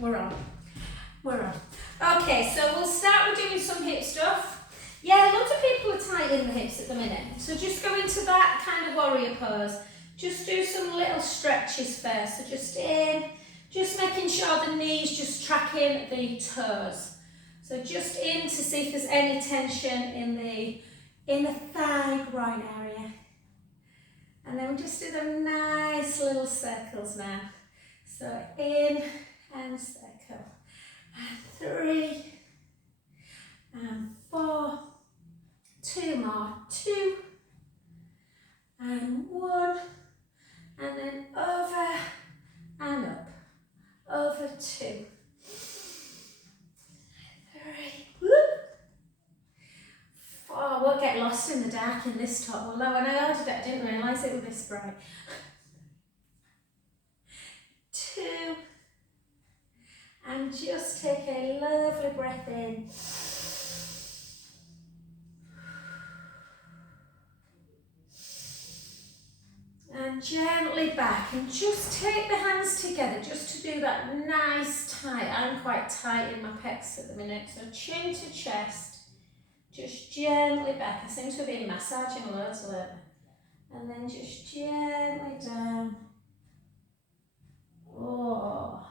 we're on. Okay, so we'll start with doing some hip stuff. Yeah, lots of people are tight in the hips at the minute. So just go into that kind of warrior pose. Just do some little stretches first. So just in, just making sure the knees just tracking the toes. So just in to see if there's any tension in the thigh groin area. And then we'll just do them nice little circles now. So in and circle. And 3 and 4. 2 more. 2 and 1. And then over and up. Over 2. 3. Whoop. 4. We'll get lost in the dark in this top. Although when I ordered it, I didn't realise it was this bright. 2. And just take a lovely breath in. And gently back, and just take the hands together just to do that nice tight. I'm quite tight in my pecs at the minute, so chin to chest, just gently back. I seem to have been massaging loads lately. And then just gently down. Oh,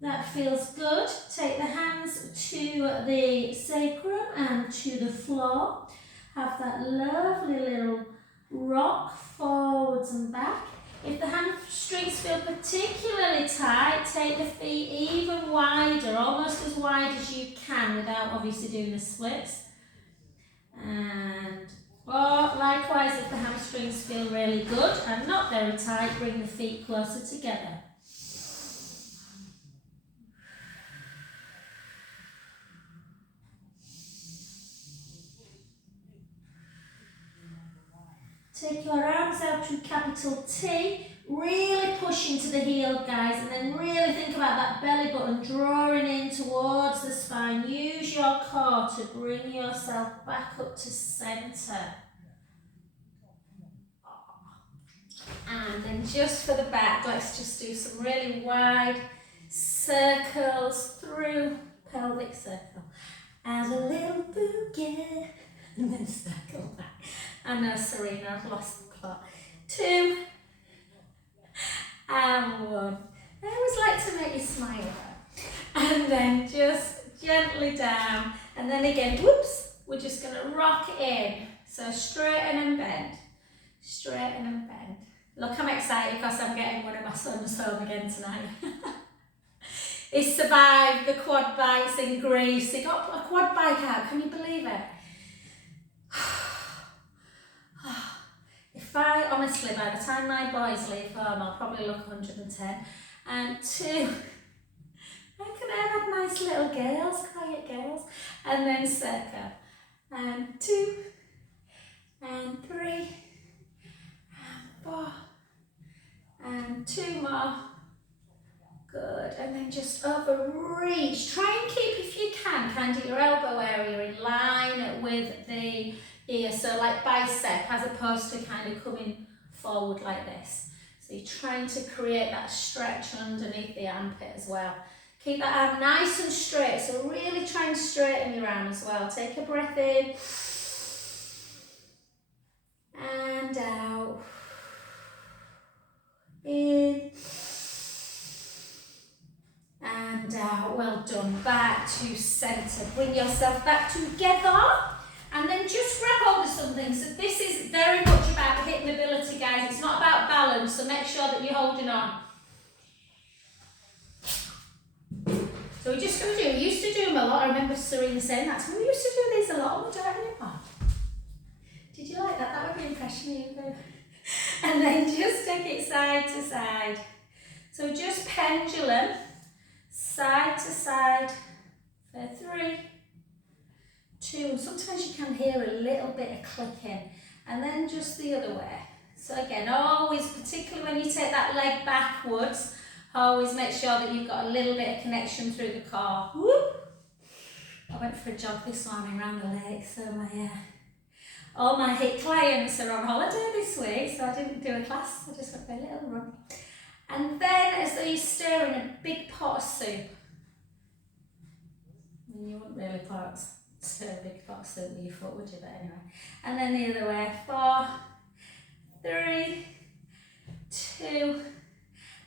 that feels good. Take the hands to the sacrum and to the floor. Have that lovely little rock forwards and back. If the hamstrings feel particularly tight, take the feet even wider, almost as wide as you can without obviously doing the splits. And likewise, if the hamstrings feel really good and not very tight, bring the feet closer together. Take your arms out to capital T, really push into the heel, guys, and then really think about that belly button drawing in towards the spine. Use your core to bring yourself back up to centre. And then just for the back, let's just do some really wide circles through pelvic circle. And a little boogie, and then circle back. I know, Serena, I've lost the plot. 2 and 1. I always like to make you smile though. And then just gently down. And then again, whoops, we're just going to rock in. So straighten and bend. Straighten and bend. Look, I'm excited because I'm getting one of my sons home again tonight. He survived the quad bikes in Greece. He got a quad bike out, can you believe it? If I, honestly, by the time my boys leave home, I'll probably look 110. And 2, I can have nice little girls, quiet girls. And then circle. And 2, and 3, and 4, and 2 more. Good. And then just overreach. Try and keep, if you can, kind of your elbow area in line with the ear, so like bicep, as opposed to kind of coming forward like this. So you're trying to create that stretch underneath the armpit as well. Keep that arm nice and straight, so really try and straighten your arm as well. Take a breath in and out. In and out. Well done. Back to centre. Bring yourself back together. And then just grab hold of something. So this is very much about hip mobility, guys. It's not about balance, so make sure that you're holding on. So we're just going to do, we used to do them a lot. I remember Serena saying that. So we used to do these a lot, and we don't anymore. Did you like that? That would be impressioning. And then just take it side to side. So just pendulum, side to side for 3, 2, sometimes you can hear a little bit of clicking, and then just the other way. So again, always, particularly when you take that leg backwards, always make sure that you've got a little bit of connection through the core. Whoop. I went for a jog this morning around the lake, so all my HIIT clients are on holiday this week, so I didn't do a class, I just went for a little run. And then as though you're stirring a big pot of soup. I mean, you wouldn't really stir a big pot of soup with your foot, would you? But anyway. And then the other way. 4, 3, 2,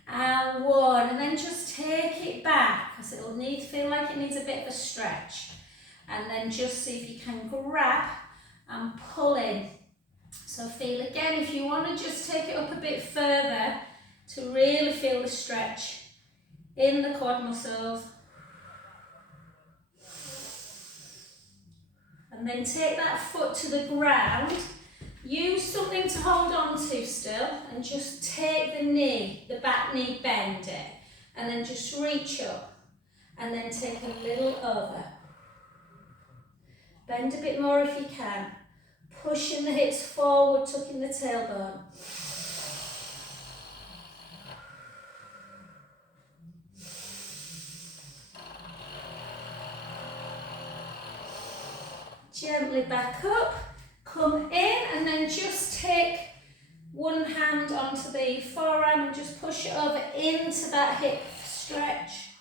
and 1. And then just take it back, because it'll feel like it needs a bit of a stretch. And then just see if you can grab and pull in. So feel again, if you want to just take it up a bit further to really feel the stretch in the quad muscles. And then take that foot to the ground. Use something to hold on to still, and just take the back knee, bend it. And then just reach up. And then take a little over. Bend a bit more if you can. Pushing the hips forward, tucking the tailbone. Gently back up, come in, and then just take one hand onto the forearm and just push it over into that hip stretch.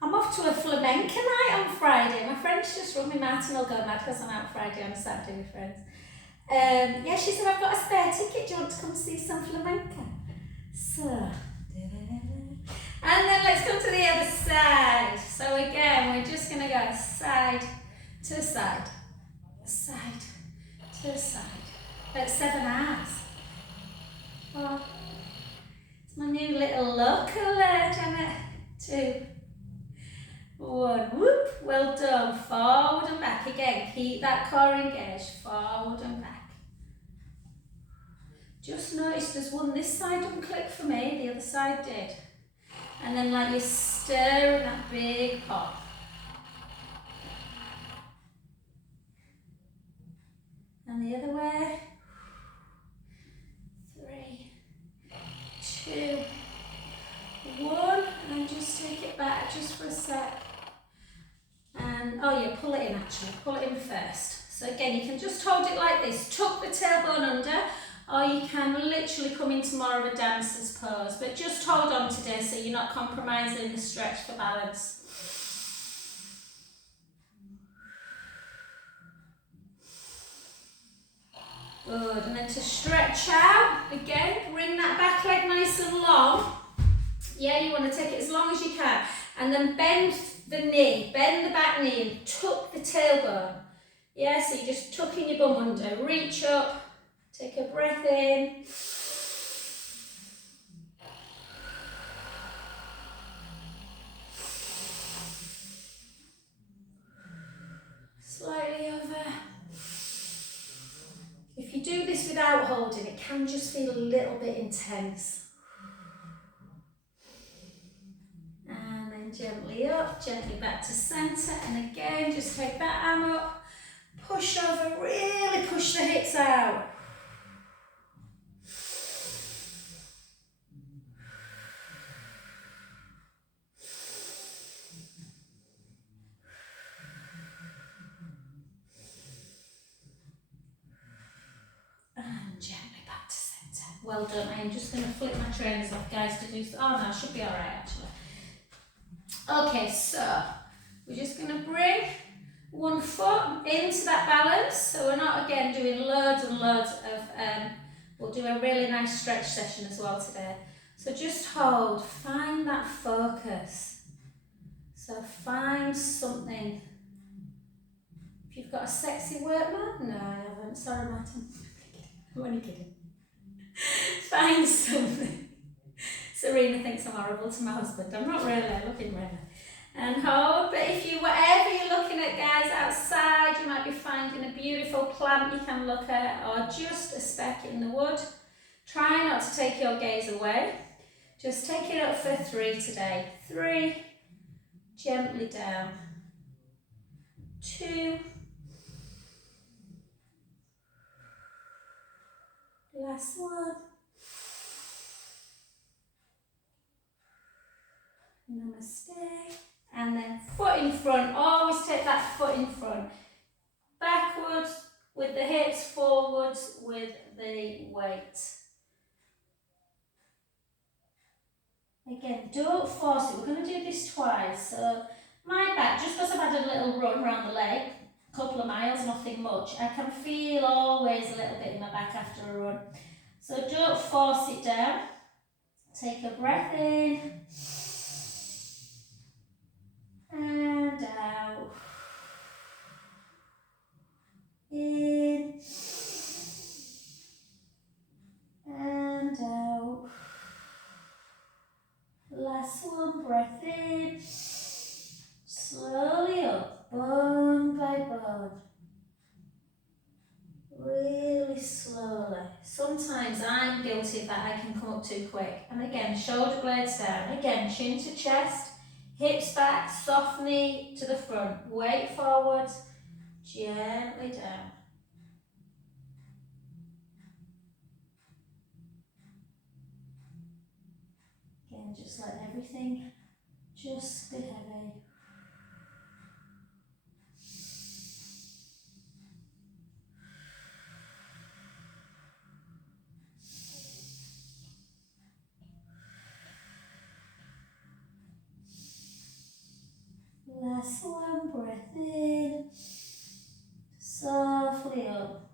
I'm off to a flamenco night on Friday. My friend's just rung me, Martin will go mad because I'm out Friday on Saturday with friends. Yeah, she said, I've got a spare ticket, do you want to come see some flamenco? So, and then let's come to the other side. So again, we're just going to go side to side, side to side. About 7 hours. Oh, it's my new little look alert, Janet. 2, 1, whoop, well done. Forward and back again. Keep that core engaged. Forward and back. Just notice there's one this side didn't click for me, the other side did. And then like you're stirring that big pot. And the other way. 3, 2, 1. And just take it back just for a sec. And, oh yeah, pull it in actually. Pull it in first. So again, you can just hold it like this. Tuck the tailbone under. Or you can literally come into more of a dancer's pose. But just hold on today so you're not compromising the stretch for balance. Good. And then to stretch out, again, bring that back leg nice and long. Yeah, you want to take it as long as you can. And then bend the knee, bend the back knee and tuck the tailbone. Yeah, so you're just tucking your bum under. Reach up. Take a breath in. Slightly over. If you do this without holding, it can just feel a little bit intense. And then gently up, gently back to centre. And again, just take that arm up. Push over, really push the hips out. Well done. I am just going to flip my trainers off, guys, to do so. Oh no, I should be alright actually. Okay, so we're just going to bring one foot into that balance. So we're not again doing loads and loads of, we'll do a really nice stretch session as well today. So just hold, find that focus. So find something. If you've got a sexy work mat, no I haven't, sorry Martin. I'm only kidding. Find something. Serena thinks I'm horrible to my husband. I'm not really, I love him really. And hold, but if you, whatever you're looking at guys outside, you might be finding a beautiful plant you can look at or just a speck in the wood. Try not to take your gaze away. Just take it up for 3 today. 3, gently down. 2, last one. Namaste. And then foot in front, always take that foot in front. Backwards with the hips, forwards with the weight. Again, don't force it. We're going to do this twice. So my back, just because I've had a little run around the leg, a couple of miles, nothing much, I can feel always a little bit in my back after a run. So don't force it down. Take a breath in and out. In and out. Last one, breath in. Slowly up, bone by bone. Really slowly. Sometimes I'm guilty of that, I can come up too quick. And again, shoulder blades down. Again, chin to chest, hips back, soft knee to the front. Weight forward, gently down. Again, just let everything just be heavy. Last one, breath in, softly up.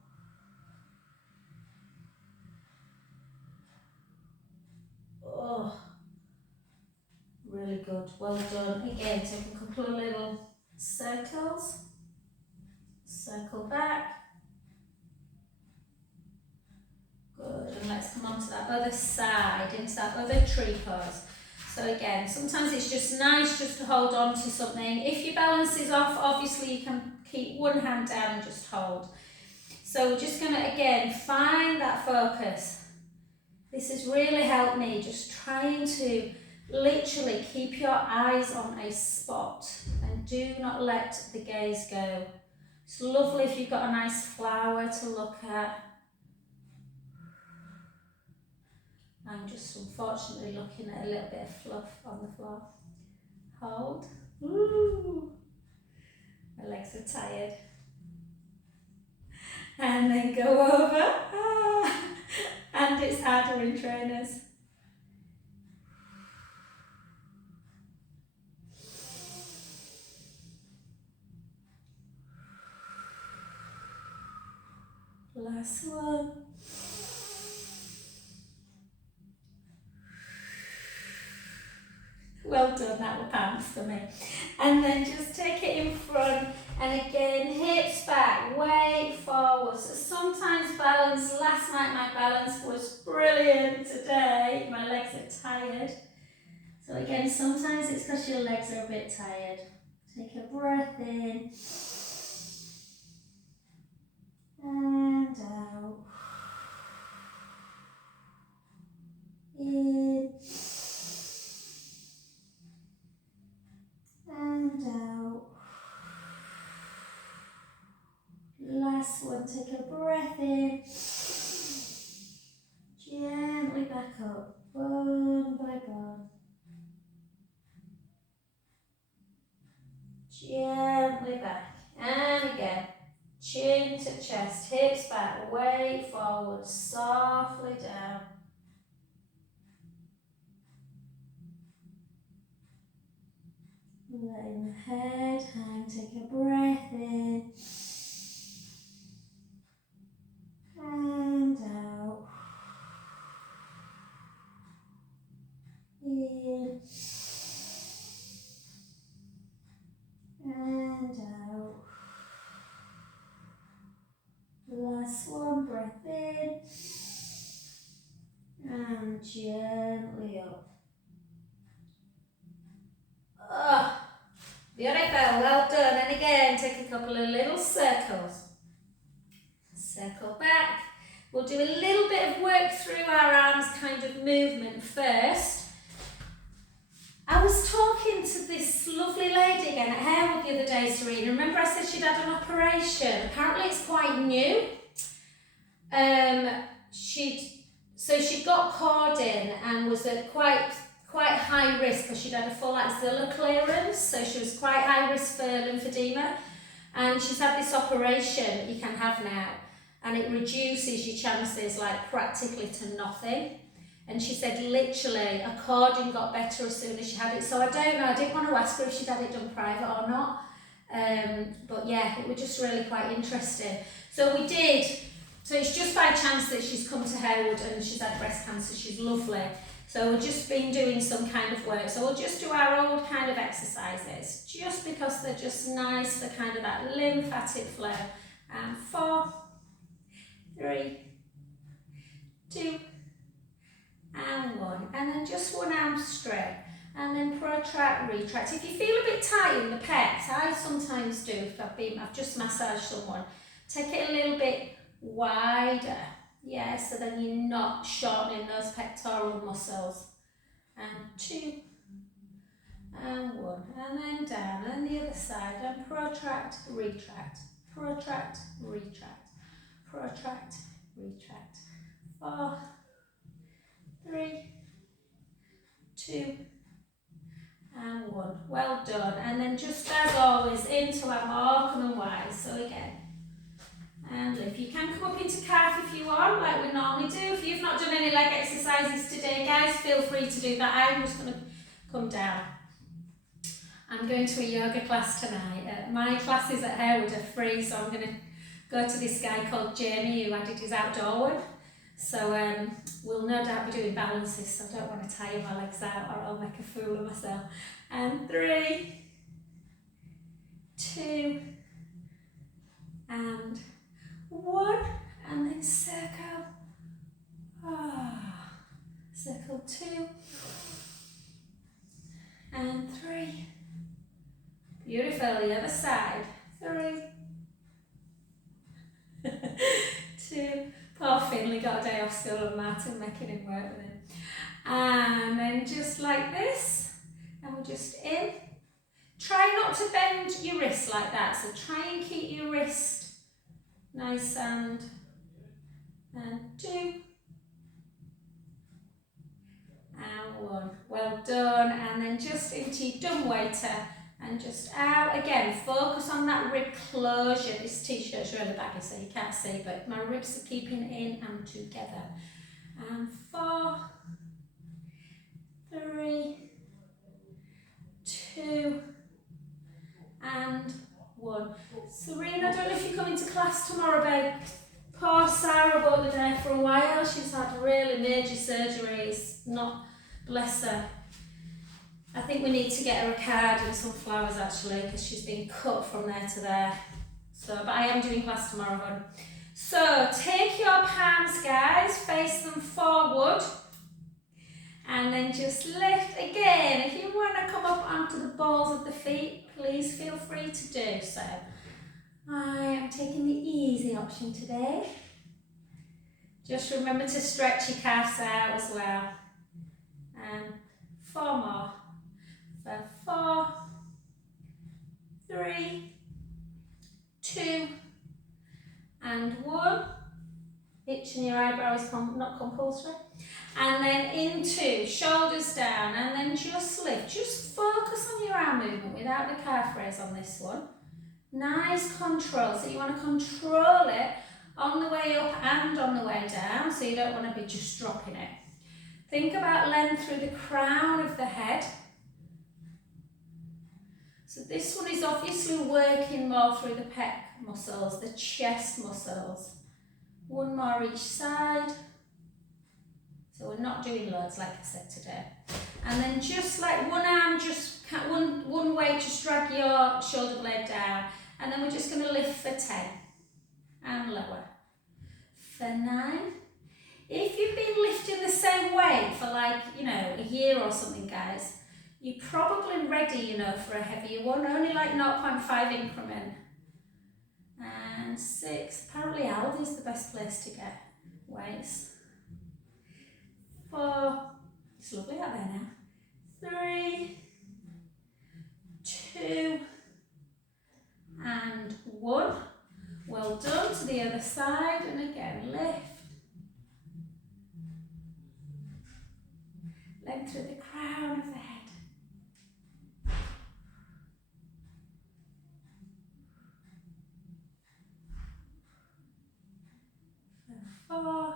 Oh, really good, well done. Again, take a couple of little circles, circle back. Good, and let's come on to that other side, into that other tree pose. So again, sometimes it's just nice just to hold on to something. If your balance is off, obviously you can keep one hand down and just hold. So we're just going to, again, find that focus. This has really helped me, just trying to literally keep your eyes on a spot and do not let the gaze go. It's lovely if you've got a nice flower to look at. I'm just unfortunately looking at a little bit of fluff on the floor. Hold. Ooh. My legs are tired. And then go over. Ah. And it's harder in trainers. Last one. Well done, that were pants for me. And then just take it in front, and again, hips back, weight forward. So sometimes balance, last night my balance was brilliant, today my legs are tired. So again, sometimes it's because your legs are a bit tired. Take a breath in, and out. In, and out. Last one, take a breath in, gently back up, bone by bone. Gently back, and again, chin to chest, hips back, weight forward, softly down. Letting the head hang, take a breath in, and out. In, and out. Last one, breath in, and gently up. Oh, beautiful, well done. And again, take a couple of little circles. Circle back. We'll do a little bit of work through our arms, kind of movement first. I was talking to this lovely lady again at Harewood the other day, Serena. Remember I said she'd had an operation? Apparently it's quite new. She'd got cord in and was at quite quite high risk because she'd had a full axilla clearance, so she was quite high risk for lymphedema. And she's had this operation you can have now, and it reduces your chances like practically to nothing. And she said literally a cording got better as soon as she had it. So I don't know, I didn't want to ask her if she'd had it done private or not. But yeah, it was just really quite interesting. So we did, so it's just by chance that she's come to Harewood and she's had breast cancer. She's lovely. So we've just been doing some kind of work. So we'll just do our old kind of exercises, just because they're just nice for kind of that lymphatic flow. And 4, 3, 2, and 1. And then just one arm straight. And then protract, retract. If you feel a bit tight in the pecs, I sometimes do if I've just massaged someone, take it a little bit wider. Yeah, so then you're not shortening those pectoral muscles. And 2, and 1, and then down, and the other side, and protract, retract, protract, retract, protract, retract. 4, 3, 2, and 1. Well done. And then just as always, into our Morecambe and Wise. So again, and lift. You can come up into calf if you want, like we normally do. If you've not done any leg exercises today, guys, feel free to do that. I'm just going to come down. I'm going to a yoga class tonight. My classes at Harewood are free, so I'm going to go to this guy called Jamie who added his outdoor one. So we'll no doubt be doing balances, so I don't want to tire my legs out or I'll make a fool of myself. And 3, 2, and 1, and then circle. Circle 2, and 3. Beautiful, the other side. 3, 2. Poor Finley got a day off school and Martin making him work with him. And then just like this, and we're just in. Try not to bend your wrist like that, so try and keep your wrist nice and 2, and 1. Well done, and then just into your dumb waiter and just out. Again, focus on that rib closure. This t-shirt's really baggy so you can't see, but my ribs are keeping in and together. And 4, 3, 2, and 1. Serena, I don't know if you're coming to class tomorrow, babe. Poor Sarah won't be there for a while. She's had really major surgeries. Not, bless her. I think we need to get her a card and some flowers actually, because she's been cut from there to there. So, but I am doing class tomorrow, hon. So take your palms, guys, face them forward, and then just lift again. If you want to come up onto the balls of the feet, please feel free to do so. I am taking the easy option today. Just remember to stretch your calves out as well. And 4 more. So 4, 3, 2, and 1. Itching your eyebrow is not compulsory. And then into shoulders down, and then just lift. Just focus on your arm movement without the calf raise on this one. Nice control. So you want to control it on the way up and on the way down, so you don't want to be just dropping it. Think about length through the crown of the head. So this one is obviously working more through the pec muscles, the chest muscles. 1 more each side. So we're not doing loads like I said today. And then just like one arm, just one way, just drag your shoulder blade down. And then we're just going to lift for 10 and lower. For 9. If you've been lifting the same weight for like, a year or something, guys, you're probably ready, for a heavier one, only like 0.5 increment. And 6, apparently Aldi's the best place to get weights. 4, it's lovely out there now. 3, 2, and 1. Well done. To the other side, and again, lift. Length through the crown. crown of the head. For 4,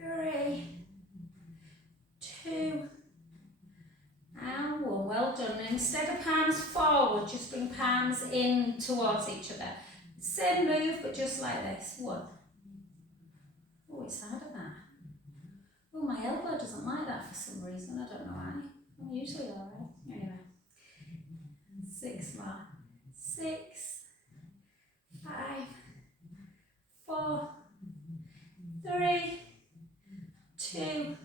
3, 2, and 1. Well done. And instead of palms forward, just bring palms in towards each other. Same move, but just like this. 1. Oh, it's harder that. Oh, my elbow doesn't like that for some reason. I don't know why. I'm usually alright. Anyway. 6 more. 6, 5, 4, 3, 2,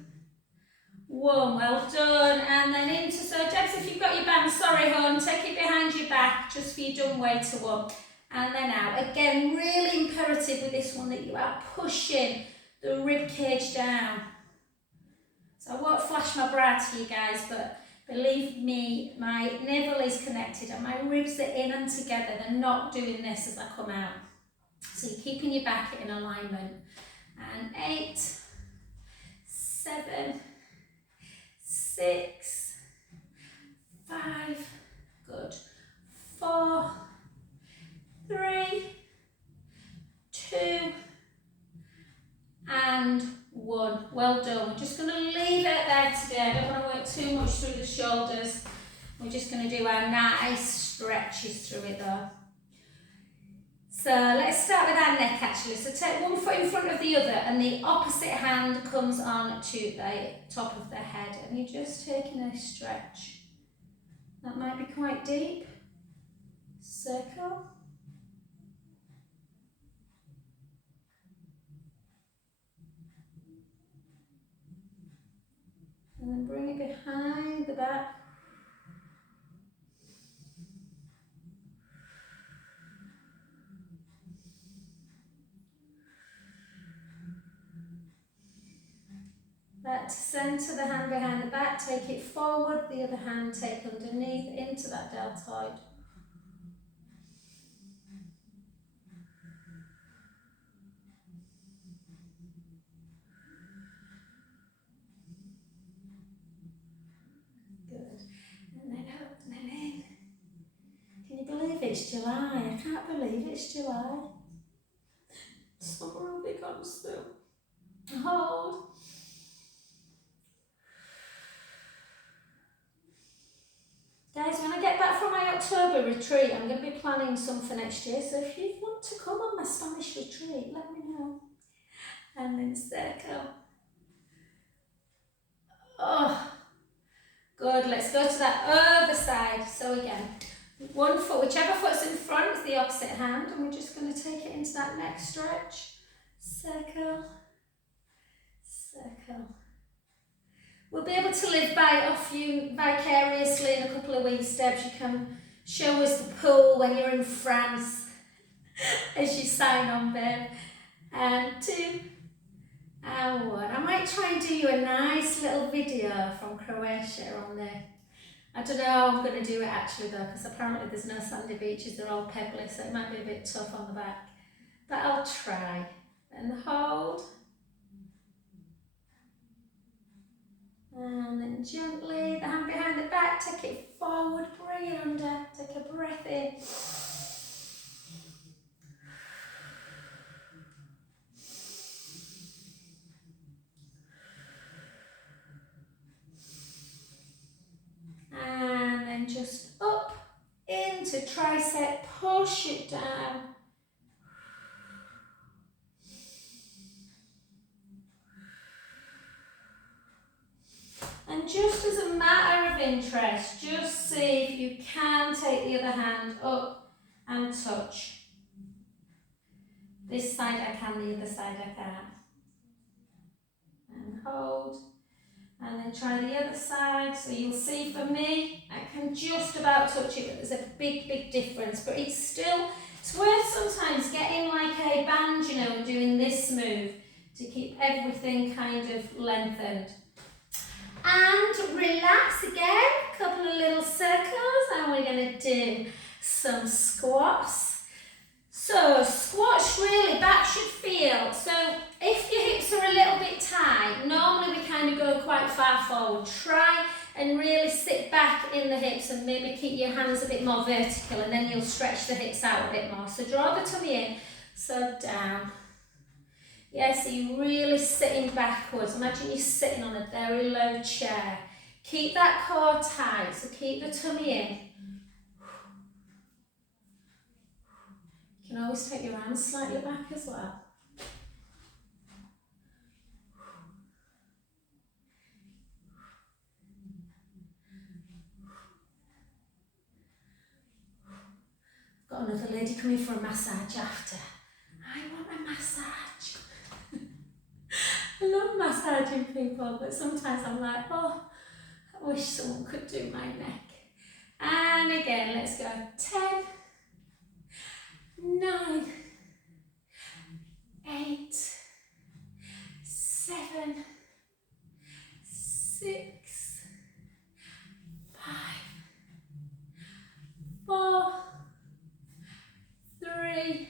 1. Well done. And then into, so Debs, if you've got your band, sorry hon, take it behind your back just for your dumb way to 1. And then out. Again, really imperative with this one that you are pushing the rib cage down. So I won't flash my bra to you guys, but believe me, my navel is connected and my ribs are in and together. They're not doing this as I come out. So you're keeping your back in alignment. And 8, 7, 6, 5, good, 4, 3, 2, and 1. Well done. We're just going to leave it there today. I don't want to work too much through the shoulders. We're just going to do our nice stretches through it though. So let's start with our neck actually. So take one foot in front of the other and the opposite hand comes on to the top of the head and you're just taking a stretch. That might be quite deep. Circle. And then bring it behind the back. Back to centre, the hand behind the back, take it forward, the other hand take underneath into that deltoid. Good. And then up and then in. Can you believe it's July? I can't believe it's July. Summer will be gone soon. Hold. Guys, when I get back from my October retreat, I'm going to be planning some for next year. So if you want to come on my Spanish retreat, let me know. And then circle. Oh, good. Let's go to that other side. So again, one foot, whichever foot's in front is the opposite hand. And we're just going to take it into that neck stretch. Circle. Circle. We'll be able to live off you vicariously in a couple of weeks, Debs. You can show us the pool when you're in France as you sign on, babe. And 2, and 1. I might try and do you a nice little video from Croatia on there. I don't know how I'm going to do it actually though, because apparently there's no sandy beaches, they're all pebbly, so it might be a bit tough on the back. But I'll try. And hold. And then gently, the hand behind the back, take it forward, bring it under, take a breath in. And then just up into tricep, push it down. And just as a matter of interest, just see if you can take the other hand up and touch. This side I can, the other side I can't. And hold. And then try the other side. So you'll see for me, I can just about touch it, but there's a big, big difference. But it's worth sometimes getting like a band, you know, and doing this move to keep everything kind of lengthened. And relax again, a couple of little circles, and we're going to do some squats. So squats really, back should feel. So if your hips are a little bit tight, normally we kind of go quite far forward. Try and really sit back in the hips and maybe keep your hands a bit more vertical, and then you'll stretch the hips out a bit more. So draw the tummy in, so down. Yeah, so you're really sitting backwards. Imagine you're sitting on a very low chair. Keep that core tight, so keep the tummy in. You can always take your arms slightly back as well. Got another lady coming for a massage after. I want a massage. I love massaging people, but sometimes I'm like, oh, I wish someone could do my neck. And again, let's go. 10, 9, 8, 7, 6, 5, 4, 3,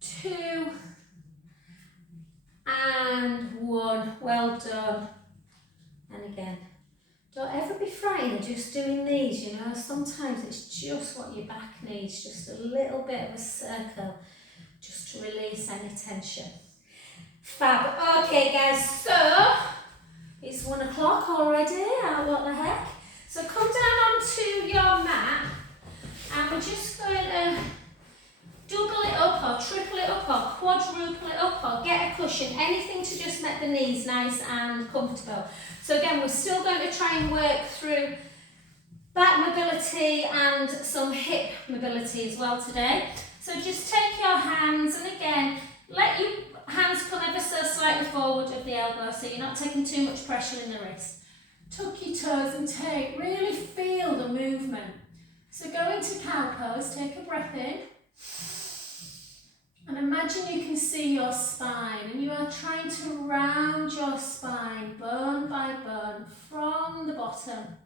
2, and 1. Well done. And again, don't ever be frightened just doing these, you know. Sometimes it's just what your back needs, just a little bit of a circle, just to release any tension. Fab. Okay guys, so it's 1 o'clock already. What the heck? So come down onto your mat, and we're just going to double it up or triple it up or quadruple it up or get a cushion, anything to just make the knees nice and comfortable. So again, we're still going to try and work through back mobility and some hip mobility as well today. So just take your hands, and again, let your hands come ever so slightly forward of the elbow so you're not taking too much pressure in the wrist. Tuck your toes and really feel the movement. So go into cow pose, take a breath in. And imagine you can see your spine, and you are trying to round your spine bone by bone from the bottom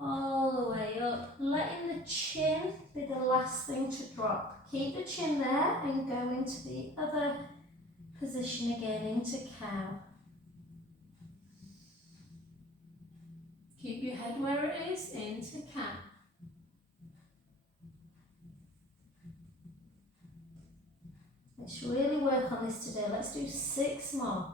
all the way up, letting the chin be the last thing to drop. Keep the chin there and go into the other position again, into cow. Keep your head where it is, into cow. Let's really work on this today. Let's do 6 more.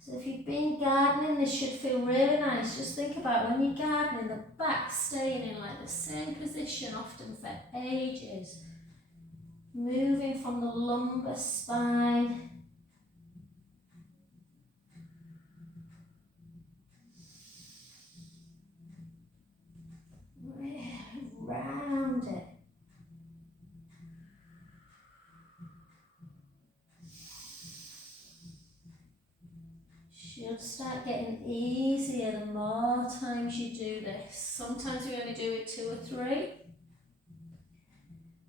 So if you've been gardening, this should feel really nice. Just think about when you're gardening, the back staying in like the same position often for ages. Moving from the lumbar spine. Really round it. Should start getting easier the more times you do this. Sometimes you only do it 2 or 3.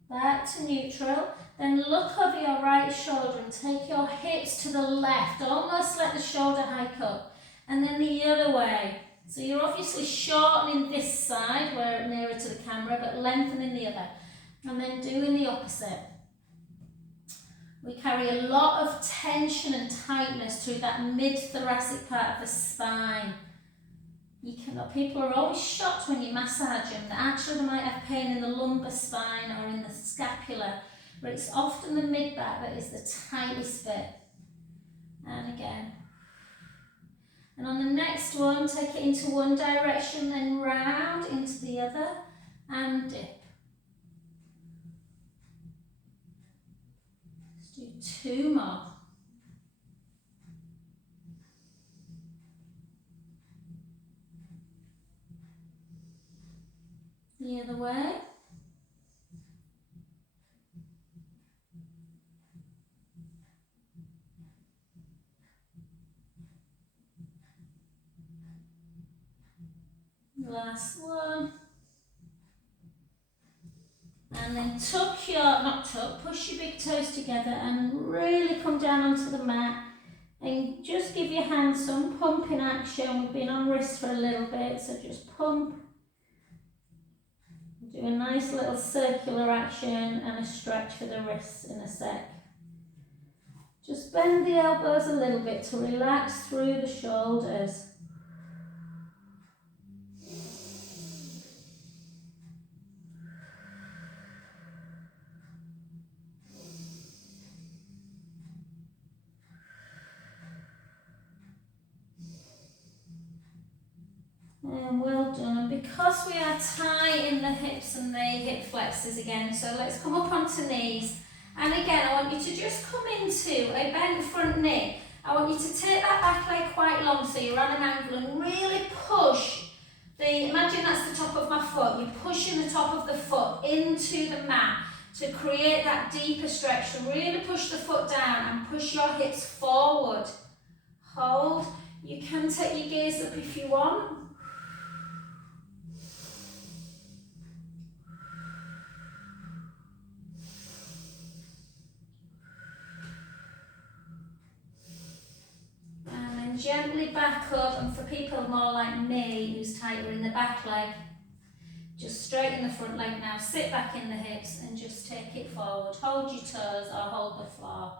Back to neutral. Then look over your right shoulder and take your hips to the left. Almost let the shoulder hike up. And then the other way. So you're obviously shortening this side where it's nearer to the camera, but lengthening the other. And then doing the opposite. We carry a lot of tension and tightness through that mid-thoracic part of the spine. People are always shocked when you massage them that actually they might have pain in the lumbar spine or in the scapula, but it's often the mid-back that is the tightest bit. And again. And on the next one, take it into one direction, then round into the other, and dip. Let's do 2 more. The other way. Last one. And then push your big toes together and really come down onto the mat and just give your hands some pumping action. We've been on wrist for a little bit, so just pump. Do a nice little circular action and a stretch for the wrists in a sec. Just bend the elbows a little bit to relax through the shoulders. And well done. And because we are tight in the hips and the hip flexors again, so let's come up onto knees. And again, I want you to just come into a bent front knee. I want you to take that back leg quite long so you're on an angle and really push imagine that's the top of my foot. You're pushing the top of the foot into the mat to create that deeper stretch. So really push the foot down and push your hips forward. Hold. You can take your gaze up if you want. Gently back up, and for people more like me who's tighter in the back leg, just straighten the front leg now, sit back in the hips and just take it forward. Hold your toes or hold the floor.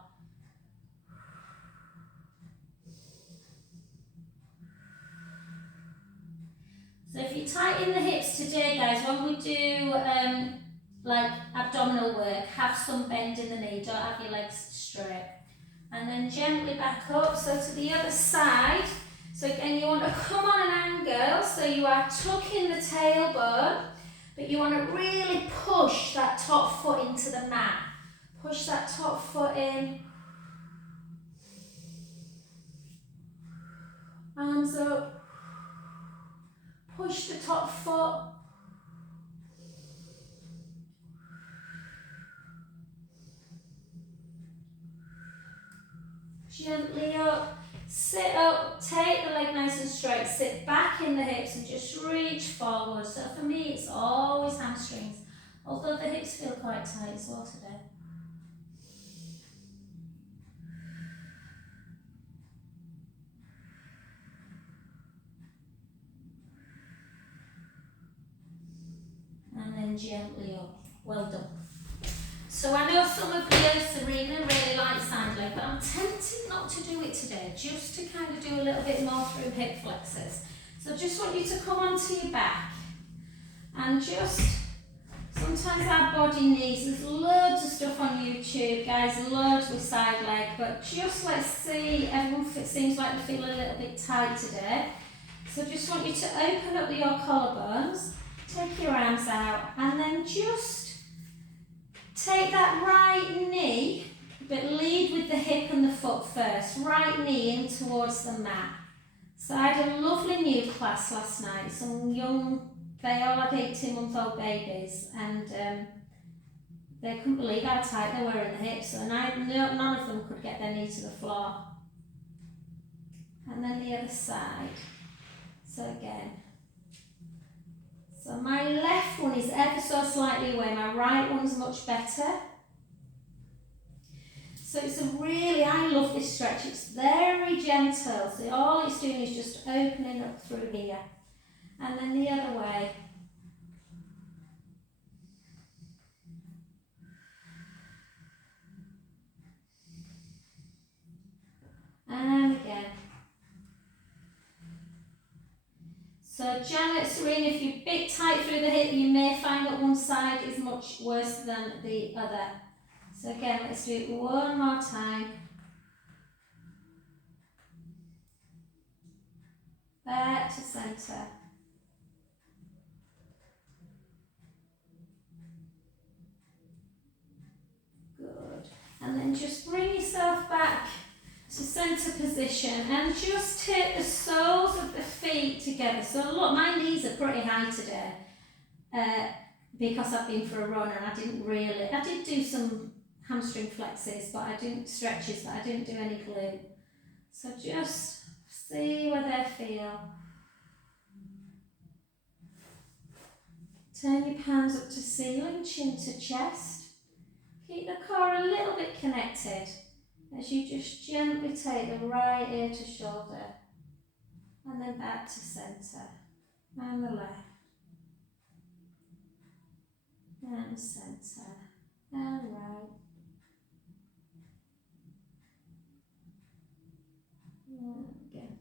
So if you're tight in the hips today, guys, when we do like abdominal work, have some bend in the knee, don't have your legs straight. And then gently back up, so to the other side. So again, you want to come on an angle, so you are tucking the tailbone, but you want to really push that top foot into the mat. Push that top foot in. Arms up. Push the top foot. Gently up, sit up, take the leg nice and straight, sit back in the hips and just reach forward. So for me it's always hamstrings, although the hips feel quite tight as well today. And then gently up. Well done. So I know some of you, Serena, really like side leg, but I'm tempted not to do it today, just to kind of do a little bit more through hip flexors. So I just want you to come onto your back and just, sometimes our body needs, there's loads of stuff on YouTube, guys, loads with side leg, but just let's see, everyone seems like they feel a little bit tight today. So I just want you to open up your collarbones, take your arms out, and then just take that right knee, but lead with the hip and the foot first. Right knee in towards the mat. So I had a lovely new class last night. Some young, they all had 18-month-old babies, and they couldn't believe how tight they were in the hips, and none of them could get their knee to the floor. And then the other side. So again. So my left one is ever so slightly away, my right one's much better. So it's a really, I love this stretch, it's very gentle, so all it's doing is just opening up through here. And then the other way. And again. So Janet, Serena, if you're a bit tight through the hip, you may find that one side is much worse than the other. So again, let's do it one more time. Back to centre. Good. And then just bring yourself back to centre position and just tip the soles of the feet together. So look, my knees are pretty high today because I've been for a run and I did do some hamstring flexes, but stretches, but I didn't do any glute. So just see where they feel. Turn your palms up to ceiling, chin to chest. Keep the core a little bit connected as you just gently take the right ear to shoulder and then back to centre and the left. and centre, and right, and again.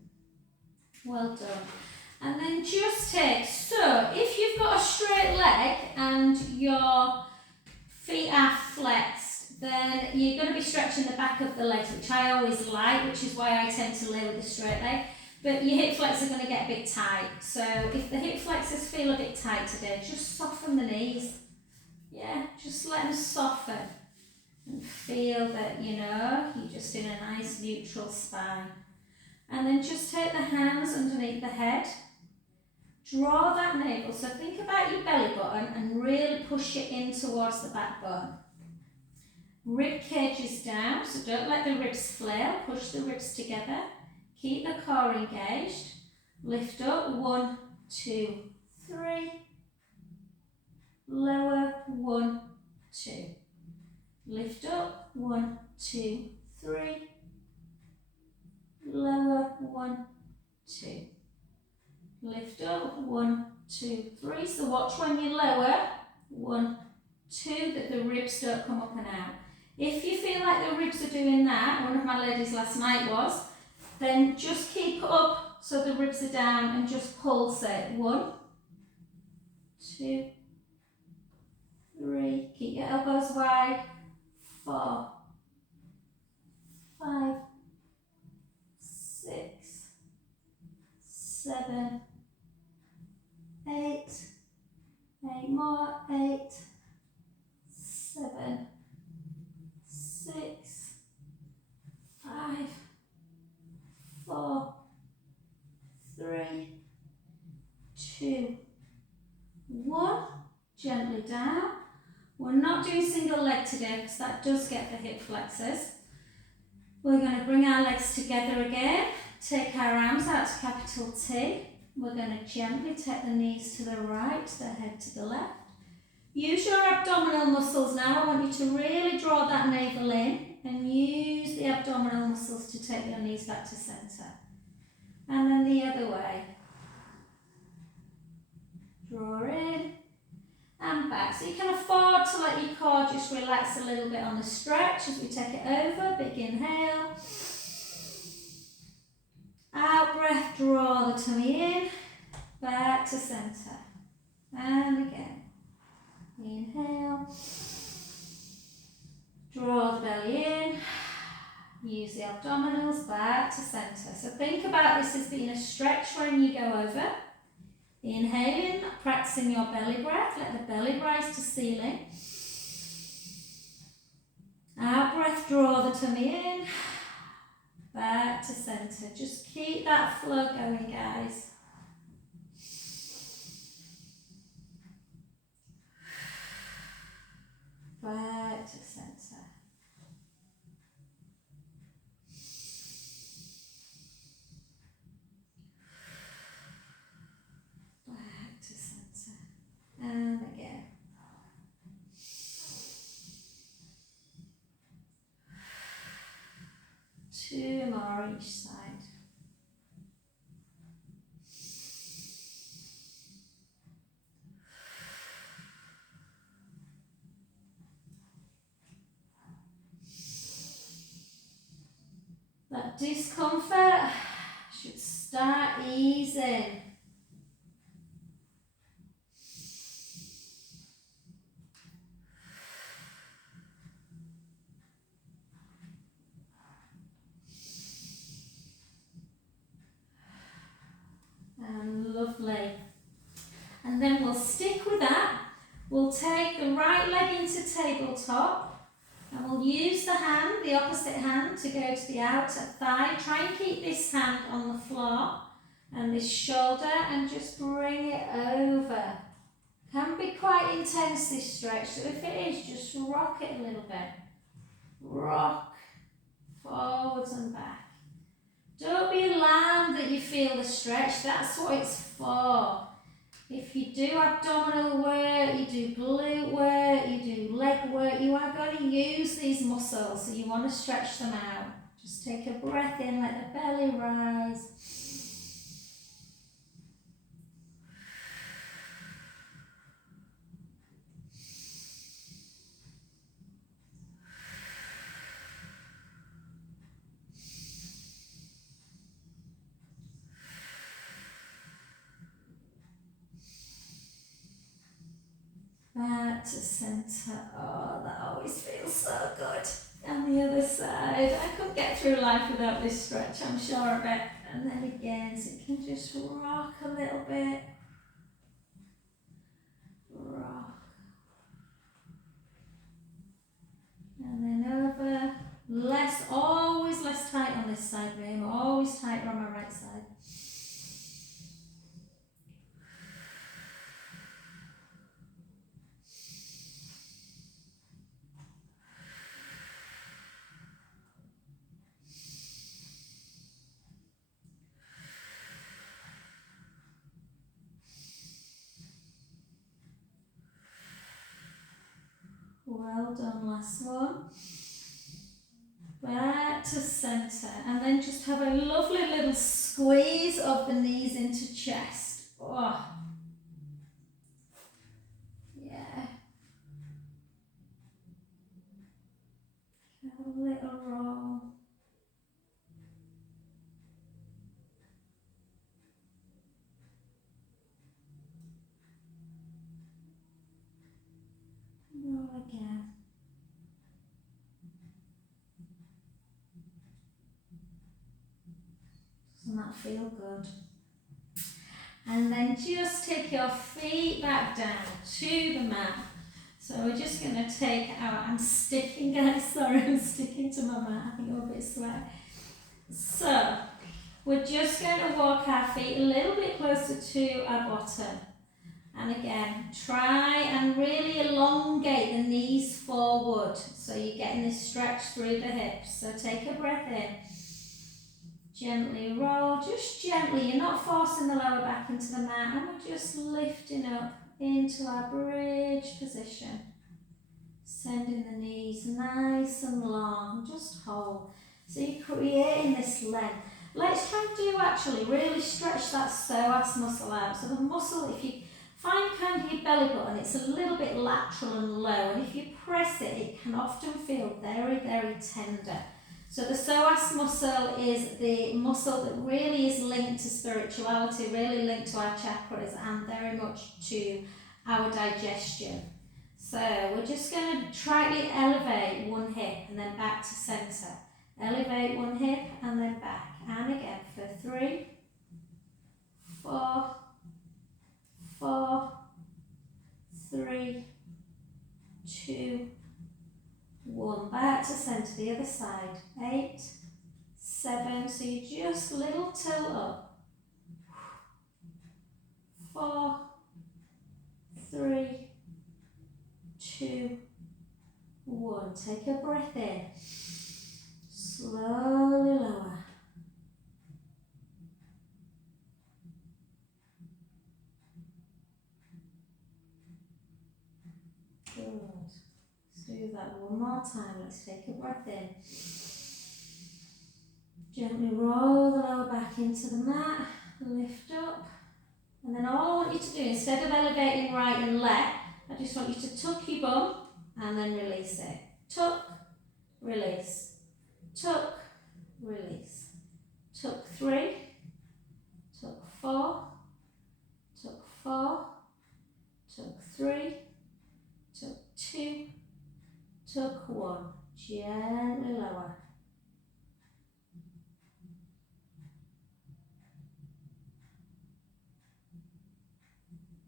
Well done. And then just take, so if you've got a straight leg and your feet are flexed, then you're going to be stretching the back of the legs, which I always like, which is why I tend to lay with a straight leg. But your hip flexors are going to get a bit tight. So if the hip flexors feel a bit tight today, just soften the knees. Yeah, just let them soften and feel that, you know, you're just in a nice neutral spine. And then just take the hands underneath the head. Draw that navel. So think about your belly button and really push it in towards the backbone. Rib cage is down, so don't let the ribs flail. Push the ribs together. Keep the core engaged. Lift up, 1, 2, 3. Lower, 1, 2. Lift up, 1, 2, 3. Lower, 1, 2. Lift up, 1, 2, 3. So watch when you lower, 1, 2, that the ribs don't come up and out. If you feel like the ribs are doing that, one of my ladies last night was, then just keep it up so the ribs are down and just pulsate. 1, 2, 3. Keep your elbows wide. 4, 5, 6, 7, 8. 8 more. 8, 7, 6, 5, 4, 3, 2, 1. Gently down. We're not doing single leg today because that does get the hip flexors. We're going to bring our legs together again. Take our arms out to capital T. We're going to gently take the knees to the right, the head to the left. Use your abdominal muscles now. I want you to really draw that navel in and use the abdominal muscles to take your knees back to centre. And then the other way. Draw in and back. So you can afford to let your core just relax a little bit on the stretch as we take it over. Big inhale. Out breath, draw the tummy in, back to centre. And again. Inhale. Draw the belly in. Use the abdominals, back to centre. So think about this as being a stretch when you go over. Inhaling, practicing your belly breath. Let the belly rise to ceiling. Out breath, draw the tummy in. Back to centre. Just keep that flow going, guys. Back to centre. Back to centre. And again. Two more each side. That discomfort should start easing. And lovely. And then we'll stick with that. We'll take the right leg into tabletop. And we'll use the hand, the opposite hand, to go to the outer thigh. Try and keep this hand on the floor and this shoulder and just bring it over. Can be quite intense, this stretch, so if it is, just rock it a little bit. Rock forwards and back. Don't be alarmed that you feel the stretch, that's what it's for. If you do abdominal work, you do glute work, you do leg work, you are going to use these muscles, so you want to stretch them out. Just take a breath in, let the belly rise. centre. Oh, that always feels so good. And the other side. I couldn't get through life without this stretch, I'm sure of it. And then again, so you can just rock a little bit. Rock. And then over. Always less tight on this side, babe. Always tighter on my right side. Well done, last one. Back to centre, and then just have a lovely little squeeze of the knees into chest. Oh, yeah. Have a little roll. Roll again. Doesn't that feel good? And then just take your feet back down to the mat. So we're just going to take our, I'm sticking guys, sorry, I'm sticking to my mat, I think I'm a bit sweat. So, we're just going to walk our feet a little bit closer to our bottom. And again, try and really elongate the knees forward. So you're getting this stretch through the hips. So take a breath in. Gently roll, just gently, you're not forcing the lower back into the mat, and we're just lifting up into our bridge position. Sending the knees nice and long, just hold. So you're creating this length. Let's try and do actually, really stretch that psoas muscle out. So the muscle, if you find kind of your belly button, it's a little bit lateral and low, and if you press it, it can often feel very, very tender. So the psoas muscle is the muscle that really is linked to spirituality, really linked to our chakras and very much to our digestion. So we're just going to try to elevate one hip and then back to centre. Elevate one hip and then back. And again for 3, 4, 4, 3, 2, 1, back to centre, the other side, 8, 7, so you just little tilt up, 4, 3, 2, 1, take a breath in, slowly lower, good, let's do that one more time, let's take a breath in. Gently roll the lower back into the mat, lift up, and then all I want you to do, instead of elevating right and left, I just want you to tuck your bum and then release it. Tuck, release, tuck, release. Tuck 3, tuck 4, tuck 4, tuck 3, tuck 2, tuck 1. Gently lower.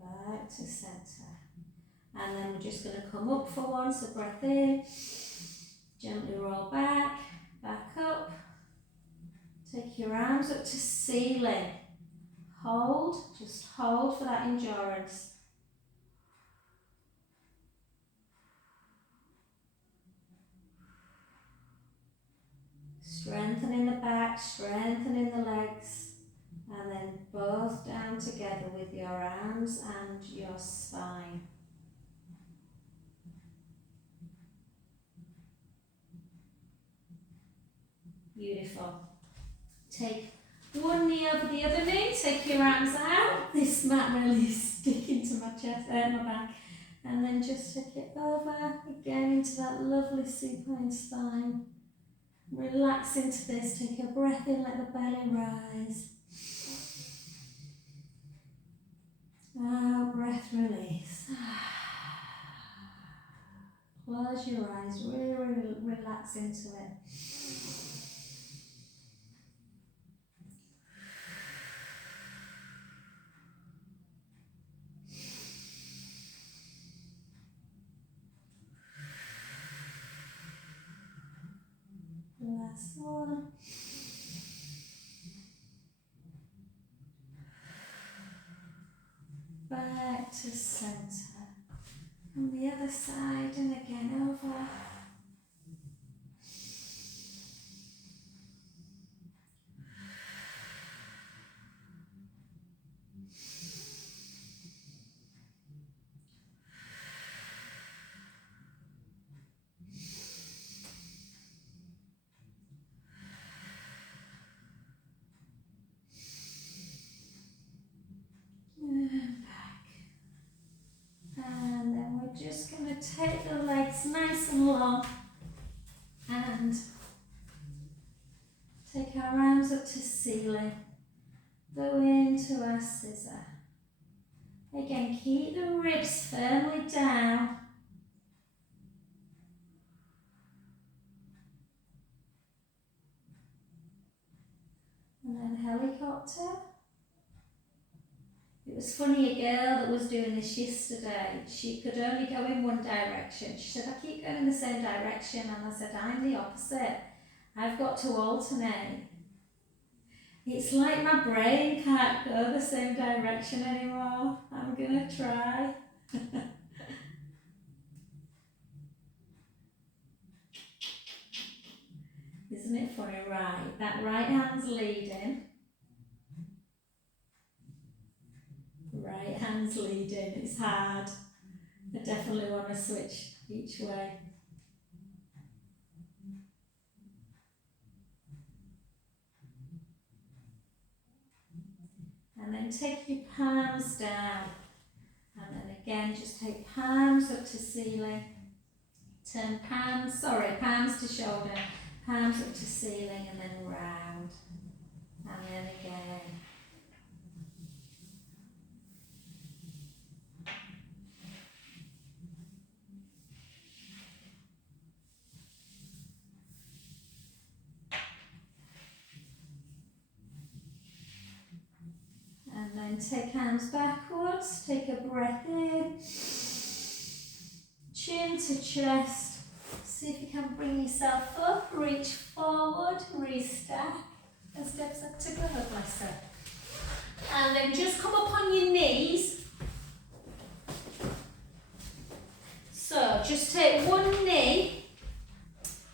Back to centre. And then we're just going to come up for one, so breath in, gently roll back, back up, take your arms up to ceiling, hold, just hold for that endurance. Strengthening the back, strengthening the legs, and then both down together with your arms and your spine. Beautiful. Take one knee over the other knee, take your arms out. This mat really is sticking to my chest and my back. And then just take it over again into that lovely supine spine. Relax into this, take a breath in, let the belly rise. Out, breath, release. close your eyes, really relax into it. Last one. Back to centre. On the other side and again over. And back. And then we're just going to take the legs nice and long and take our arms up to ceiling. Go into our scissor. Again, keep the ribs firmly down. And then helicopter. It was funny, a girl that was doing this yesterday, she could only go in one direction. She said, I keep going in the same direction. And I said, I'm the opposite. I've got to alternate. It's like my brain can't go the same direction anymore. I'm going to try. Isn't it funny? Right, that right hand's leading. Right hand's leading, it's hard. I definitely want to switch each way. And then take your palms down. And then again, just take palms up to ceiling. Turn palms to shoulder. Palms up to ceiling and then round. And then again. And then take hands backwards, take a breath in, chin to chest. See if you can bring yourself up, reach forward, restack, and steps up to go, bless her. And then just come up on your knees. So just take one knee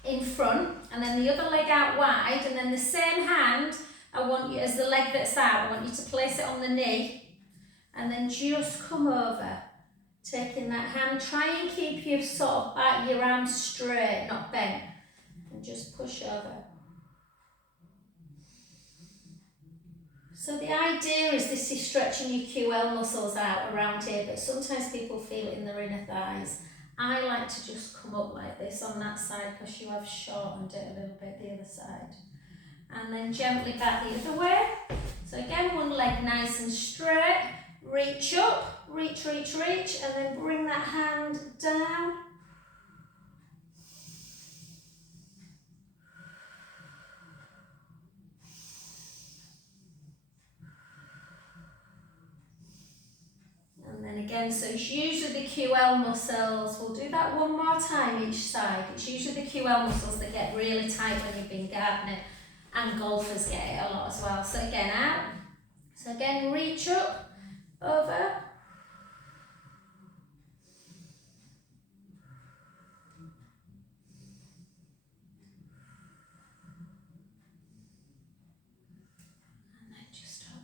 in front, and then the other leg out wide, and then the same hand, I want you, as the leg that's out, I want you to place it on the knee and then just come over, taking that hand. Try and keep your your arms straight, not bent, and just push over. So the idea is this is stretching your QL muscles out around here, but sometimes people feel it in their inner thighs. I like to just come up like this on that side because you have shortened it a little bit the other side. And then gently back the other way. So again, one leg nice and straight. Reach up, reach, and then bring that hand down. And then again, so it's usually the QL muscles. We'll do that one more time each side. It's usually the QL muscles that get really tight when you've been gardening. And golfers get it a lot as well. So again, out. So again, reach up, over. And then just up.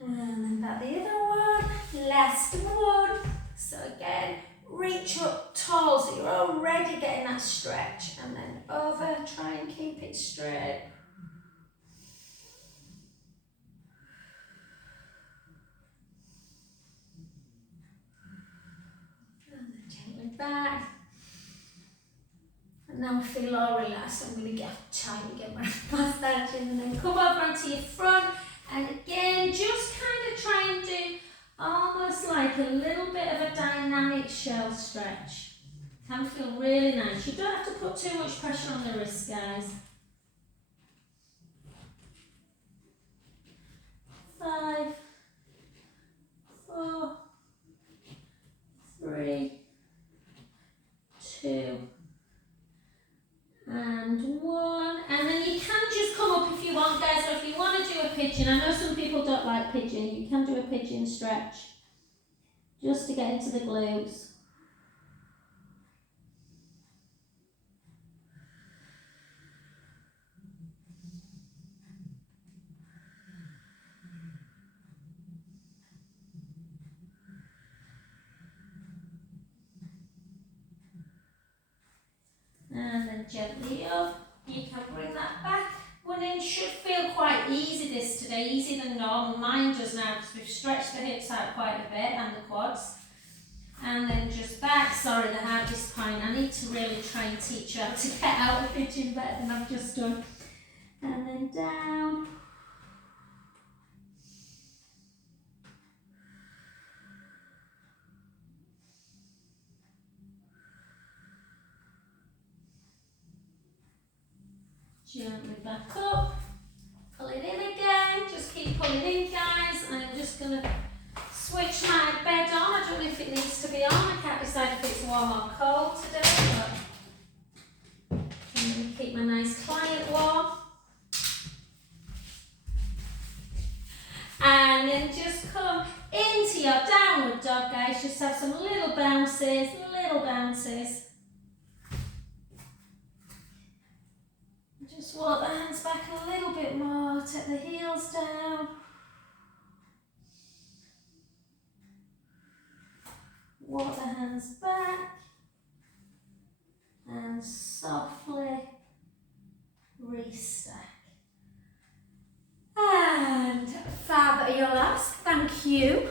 And then back the other one. Last one. So again, reach up tall, so you're already getting that stretch, and then over, try and keep it straight. And then gently back. And now I feel all relaxed. I'm going to get tight again when I pass that in, and then come over onto your front, and again, just kind of try and do almost like a little bit of a dynamic shell stretch. Can feel really nice. You don't have to put too much pressure on the wrist, guys. 5, 4, 3, 2, and 1. And then you can just come up if you want, guys, or if you want to do a pigeon. I know some people don't like pigeon. You can do a pigeon stretch just to get into the glutes. And then gently up. You can bring that back. 1 inch should feel quite easy this today, easier than normal. Mine does now because we've stretched the hips out quite a bit and the quads. And then just back. Sorry, the hardest point. I need to really try and teach you how to get out of pigeon better than I've just done. And then down. Gently back up. Pull it in again. Just keep pulling in, guys. And I'm just going to switch my bed on. I don't know if it needs to be on. I can't decide if it's warm or cold today, but I'm going to keep my nice client warm. And then just come into your downward dog, guys. Just have some little bounces, Just walk the hands back a little bit more, take the heels down. Walk the hands back and softly restack. And Fab, your last, thank you.